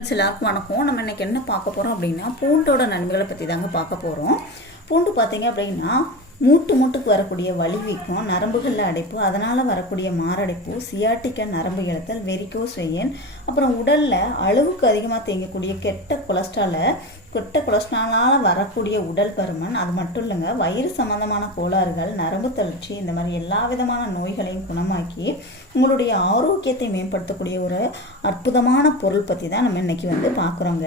எல்லாருக்கும் வணக்கம். நம்ம இன்னைக்கு என்ன பார்க்க போகிறோம் அப்படின்னா பூண்டோட நன்மைகளை பற்றி தாங்க பார்க்க போகிறோம். பூண்டு பார்த்தீங்க அப்படின்னா மூட்டுக்கு வரக்கூடிய வலி வீக்கம், நரம்புகளில் அடைப்பு, அதனால் வரக்கூடிய மாரடைப்பு, சியாட்டிக்கா நரம்பு இழத்தல், வெரிகோஸ் வெயின், அப்புறம் உடலில் அளவுக்கு அதிகமாக தேங்கக்கூடிய கெட்ட கொலஸ்ட்ராலால் வரக்கூடிய உடல் பருமன், அது மட்டும் இல்லைங்க, வயிறு சம்பந்தமான கோளாறுகள், நரம்பு தளர்ச்சி, இந்த மாதிரி எல்லா விதமான நோய்களையும் குணமாக்கி உங்களுடைய ஆரோக்கியத்தை மேம்படுத்தக்கூடிய ஒரு அற்புதமான பொருள் பற்றி தான் நம்ம இன்னைக்கு பார்க்குறோங்க.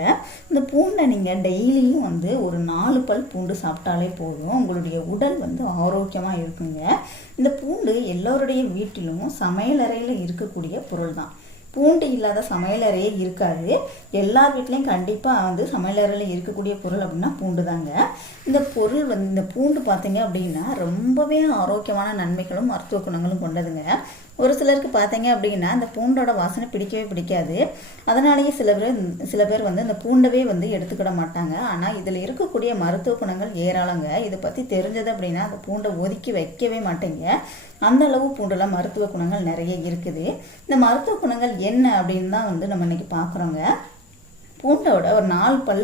இந்த பூண்டை நீங்கள் டெய்லியும் ஒரு 4 பல் பூண்டு சாப்பிட்டாலே போதும், உங்களுடைய உடல் ஆரோக்கியமாக இருக்குங்க. இந்த பூண்டு எல்லோருடைய வீட்டிலும் சமையலறையில் இருக்கக்கூடிய பொருள் தான். பூண்டு இல்லாத சமையலறையே இருக்காது. எல்லார் வீட்லேயும் கண்டிப்பாக சமையலறையில் இருக்கக்கூடிய பொருள் அப்படின்னா பூண்டு தாங்க. இந்த பொருள் இந்த பூண்டு பார்த்தீங்க அப்படின்னா ரொம்பவே ஆரோக்கியமான நன்மைகளும் மருத்துவ குணங்களும் கொண்டதுங்க. ஒரு சிலருக்கு பார்த்தீங்க அப்படின்னா இந்த பூண்டோட வாசனை பிடிக்கவே பிடிக்காது. அதனாலேயே சில பேர் இந்த பூண்டவே எடுத்துக்கிட மாட்டாங்க. ஆனால் இதில் இருக்கக்கூடிய மருத்துவ குணங்கள் ஏராளங்க. இதை பற்றி தெரிஞ்சது அப்படின்னா அந்த பூண்டை ஒதுக்கி வைக்கவே மாட்டேங்க. அந்த அளவு பூண்டுல மருத்துவ குணங்கள் நிறைய இருக்குது. இந்த மருத்துவ குணங்கள் என்ன அப்படின்னு தான் நம்ம இன்னைக்கு பார்க்குறோங்க. பூண்டோட ஒரு 4 பல்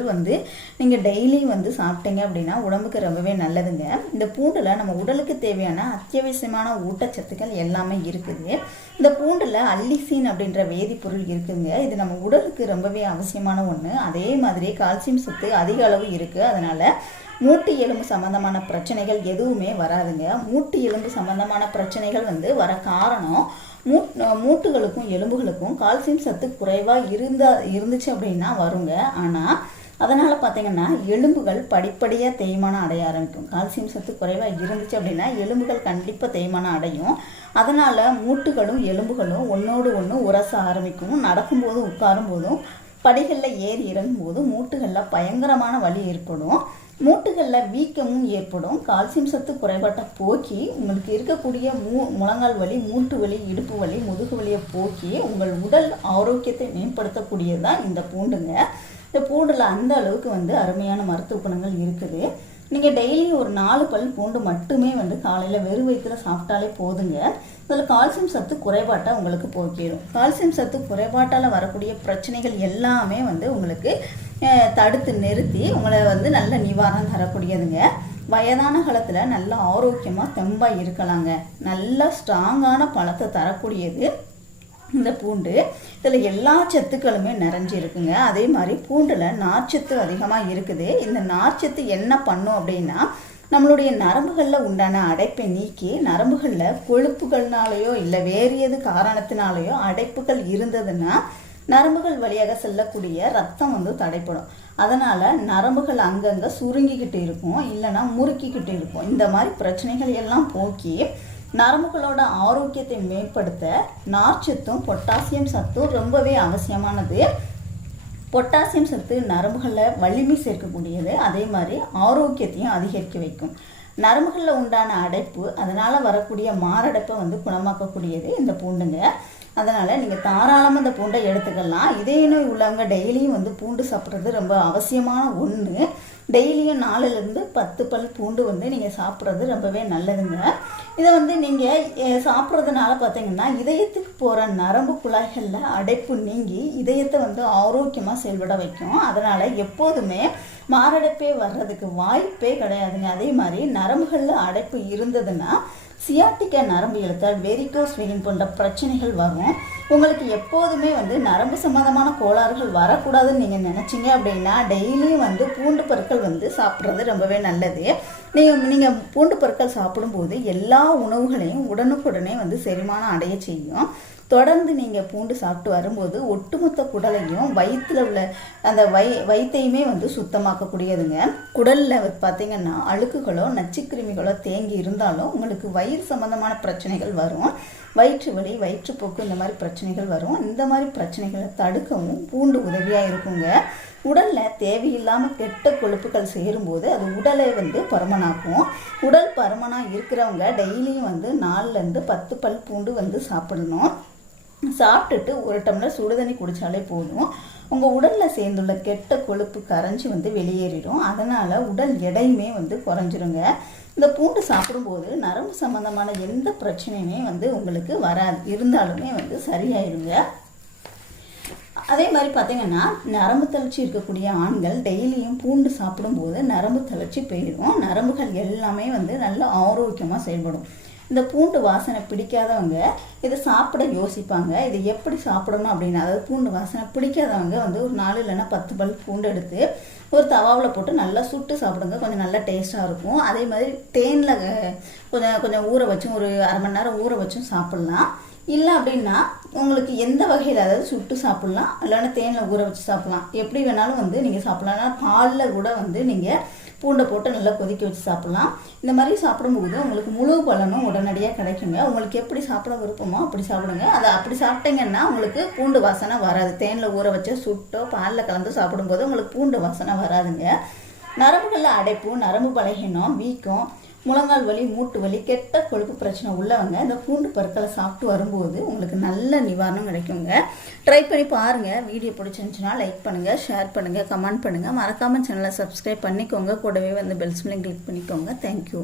நீங்கள் டெய்லி சாப்பிட்டீங்க அப்படின்னா உடம்புக்கு ரொம்பவே நல்லதுங்க. இந்த பூண்டில் நம்ம உடலுக்கு தேவையான அத்தியாவசியமான ஊட்டச்சத்துக்கள் எல்லாமே இருக்குது. இந்த பூண்டில் அல்லிசீன் அப்படின்ற வேதிப்பொருள் இருக்குதுங்க. இது நம்ம உடலுக்கு ரொம்பவே அவசியமான ஒன்று. அதே மாதிரி கால்சியம் சத்து அதிக அளவு இருக்குது. அதனால் மூட்டு எலும்பு சம்பந்தமான பிரச்சனைகள் எதுவுமே வராதுங்க. மூட்டு எலும்பு சம்பந்தமான பிரச்சனைகள் வர காரணம் மூட்டுகளுக்கும் எலும்புகளுக்கும் கால்சியம் சத்து குறைவாக இருந்துச்சு அப்படின்னா வருங்க. ஆனால் அதனால் பார்த்தீங்கன்னா எலும்புகள் படிப்படியாக தேய்மானம் அடைய ஆரம்பிக்கும். கால்சியம் சத்து குறைவாக இருந்துச்சு அப்படின்னா எலும்புகள் கண்டிப்பாக தேய்மானம் அடையும். அதனால் மூட்டுகளும் எலும்புகளும் ஒன்றோடு ஒன்று உரச ஆரம்பிக்கும். நடக்கும்போதும் உட்காரும் போதும் படிகளில் ஏறி இறங்கும் போது மூட்டுகளில் பயங்கரமான வலி ஏற்படும். மூட்டுகளில் வீக்கமும் ஏற்படும். கால்சியம் சத்து குறைபாட்டை போக்கி உங்களுக்கு இருக்கக்கூடிய முழங்கால் வலி, மூட்டு வலி, இடுப்பு வலி, முதுகு வலியை போக்கி உங்கள் உடல் ஆரோக்கியத்தை மேம்படுத்தக்கூடியதுதான் இந்த பூண்டுங்க. இந்த பூண்டில் அந்த அளவுக்கு அருமையான மருத்துவ குணங்கள் இருக்குது. நீங்கள் டெய்லி ஒரு 4 பல் பூண்டு மட்டுமே காலையில் வெறும் வயிற்றுல சாப்பிட்டாலே போதுங்க. அதில் கால்சியம் சத்து குறைபாட்டை உங்களுக்கு போக்கிடும். கால்சியம் சத்து குறைபாட்டால் வரக்கூடிய பிரச்சனைகள் எல்லாமே உங்களுக்கு தடுத்து நிறுத்தி உங்களை நல்ல நிவாரணம் தரக்கூடியதுங்க. வயதான காலத்தில் நல்ல ஆரோக்கியமாக தெம்பாக இருக்கலாங்க. நல்ல ஸ்ட்ராங்கான பழத்தை தரக்கூடியது இந்த பூண்டு. இதில் எல்லா சத்துக்களுமே நிறைஞ்சி இருக்குங்க. அதே மாதிரி பூண்டில் நார்ச்சத்து அதிகமாக இருக்குது. இந்த நார்ச்சத்து என்ன பண்ணும் அப்படின்னா நம்மளுடைய நரம்புகளில் உண்டான அடைப்பை நீக்கி நரம்புகளில் கொழுப்புகள்னாலேயோ இல்லை வேறு எது காரணத்தினாலேயோ அடைப்புகள் இருந்ததுன்னா நரம்புகள் வழியாக செல்லக்கூடிய ரத்தம் தடைப்படும். அதனால் நரம்புகள் அங்கங்கே சுருங்கிக்கிட்டு இருக்கும், இல்லைன்னா முறுக்கிக்கிட்டு இருக்கும். இந்த மாதிரி பிரச்சனைகள் எல்லாம் போக்கி நரம்புகளோட ஆரோக்கியத்தை மேம்படுத்த நார்ச்சத்தும் பொட்டாசியம் சத்தும் ரொம்பவே அவசியமானது. பொட்டாசியம் சத்து நரம்புகளில் வலிமை சேர்க்கக்கூடியது. அதே மாதிரி ஆரோக்கியத்தையும் அதிகரிக்க வைக்கும். நரம்புகளில் உண்டான அடைப்பு, அதனால் வரக்கூடிய மாரடைப்பை குணமாக்கக்கூடியது இந்த பூண்டுங்க. அதனால் நீங்கள் தாராளமாக இந்த பூண்டை எடுத்துக்கலாம். இதய நோய் உள்ளவங்க டெய்லியும் பூண்டு சாப்பிட்றது ரொம்ப அவசியமான ஒன்று. டெய்லியும் 4லேருந்து 10 பல் பூண்டு நீங்கள் சாப்பிட்றது ரொம்பவே நல்லதுங்க. இதை நீங்கள் சாப்பிட்றதுனால பார்த்தீங்கன்னா இதயத்துக்கு போகிற நரம்பு குழாய்களில் அடைப்பு நீங்கி இதயத்தை ஆரோக்கியமாக செயல்பட வைக்கும். அதனால் எப்போதுமே மாரடைப்பே வர்றதுக்கு வாய்ப்பே கிடையாதுங்க. அதே மாதிரி நரம்புகளில் அடைப்பு இருந்ததுன்னா சியாட்டிக்கா நரம்பு இழுத்தல், வெரிகோஸ் வெயின் போன்ற பிரச்சனைகள் வரும். உங்களுக்கு எப்போதுமே நரம்பு சம்பந்தமான கோளாறுகள் வரக்கூடாதுன்னு நீங்கள் நினச்சிங்க அப்படின்னா டெய்லியும் பூண்டு பற்கள் சாப்பிட்றது ரொம்பவே நல்லது. நீங்கள் பூண்டு பற்கள் சாப்பிடும்போது எல்லா உணவுகளையும் உடனுக்குடனே செரிமானம் அடைய செய்யும். தொடர்ந்து நீங்கள் பூண்டு சாப்பிட்டு வரும்போது ஒட்டுமொத்த குடலையும் வயிற்றில் உள்ள அந்த வயிற்றையுமே சுத்தமாக்கக்கூடியதுங்க. குடலில் பார்த்தீங்கன்னா அழுக்குகளோ நச்சுக்கிருமிகளோ தேங்கி இருந்தாலும் உங்களுக்கு வயிறு சம்பந்தமான பிரச்சனைகள் வரும். வயிற்று வலி, வயிற்றுப்போக்கு, இந்த மாதிரி பிரச்சனைகள் வரும். இந்த மாதிரி பிரச்சனைகளை தடுக்கவும் பூண்டு உதவியாக இருக்குங்க. உடலில் தேவையில்லாமல் கெட்ட கொழுப்புகள் சேரும்போது அது உடலை பருமனாக்கும். உடல் பருமனாக இருக்கிறவங்க டெய்லியும் 4லேருந்து 10 பல் பூண்டு சாப்பிடணும். சாப்பிட்டுட்டு 1 டம்ளர் சுடுதண்ணி குடித்தாலே போதும். உங்கள் உடலில் சேர்ந்துள்ள கெட்ட கொழுப்பு கரைஞ்சி வெளியேறிடும். அதனால் உடல் எடையுமே குறைஞ்சிருங்க. இந்த பூண்டு சாப்பிடும்போது நரம்பு சம்பந்தமான எந்த பிரச்சனையுமே உங்களுக்கு வராது. இருந்தாலுமே சரியாயிருங்க. அதே மாதிரி பார்த்தீங்கன்னா நரம்பு தளர்ச்சி இருக்கக்கூடிய ஆண்கள் டெய்லியும் பூண்டு சாப்பிடும்போது நரம்பு தளர்ச்சி போயிடும். நரம்புகள் எல்லாமே வந்து நல்ல ஆரோக்கியமாக செயல்படும். இந்த பூண்டு வாசனை பிடிக்காதவங்க இதை சாப்பிட யோசிப்பாங்க. இதை எப்படி சாப்பிடணும் அப்படின்னா, அதாவது பூண்டு வாசனை பிடிக்காதவங்க வந்து ஒரு 4 இல்லைன்னா 10 பல் பூண்டு எடுத்து ஒரு தவாவில் போட்டு நல்லா சுட்டு சாப்பிடுங்க. கொஞ்சம் நல்லா டேஸ்ட்டாக இருக்கும். அதே மாதிரி தேனில் கொஞ்சம் ஊற வச்சும் ஒரு அரை மணி நேரம் ஊற வச்சும் சாப்பிட்லாம். இல்லை அப்படின்னா உங்களுக்கு எந்த வகையில், அதாவது சுட்டு சாப்பிட்லாம், இல்லைன்னா தேனில் ஊற வச்சு சாப்பிட்லாம். எப்படி வேணாலும் வந்து நீங்கள் சாப்பிட்லாம். பாலில் கூட வந்து நீங்கள் பூண்டை போட்டு நல்லா கொதிக்க வச்சு சாப்பிட்லாம். இந்த மாதிரி சாப்பிடும்போது உங்களுக்கு முழு பலனும் உடனடியாக கிடைக்குங்க. உங்களுக்கு எப்படி சாப்பிட விருப்பமோ அப்படி சாப்பிடுங்க. அதை அப்படி சாப்பிட்டீங்கன்னா உங்களுக்கு பூண்டு வாசனை வராது. தேனில் ஊற வச்சு சுட்டோ பாலில் கலந்து சாப்பிடும்போது உங்களுக்கு பூண்டு வாசனை வராதுங்க. நரம்புகளில் அடைப்பு, நரம்பு பலகீனம், வீக்கம், முழங்கால் வலி, மூட்டு வலி, கெட்ட கொழுப்பு பிரச்சனை உள்ளவங்க இந்த பூண்டு பற்களை சாப்பிட்டு வரும்போது உங்களுக்கு நல்ல நிவாரணம் கிடைக்குங்க. ட்ரை பண்ணி பாருங்கள். வீடியோ பிடிச்சிருந்துச்சுன்னா லைக் பண்ணுங்கள், ஷேர் பண்ணுங்கள், கமெண்ட் பண்ணுங்கள். மறக்காமல் சேனலை சப்ஸ்கிரைப் பண்ணிக்கோங்க. கூடவே வந்து பெல் சிம்லையும் கிளிக் பண்ணிக்கோங்க. தேங்க்யூ.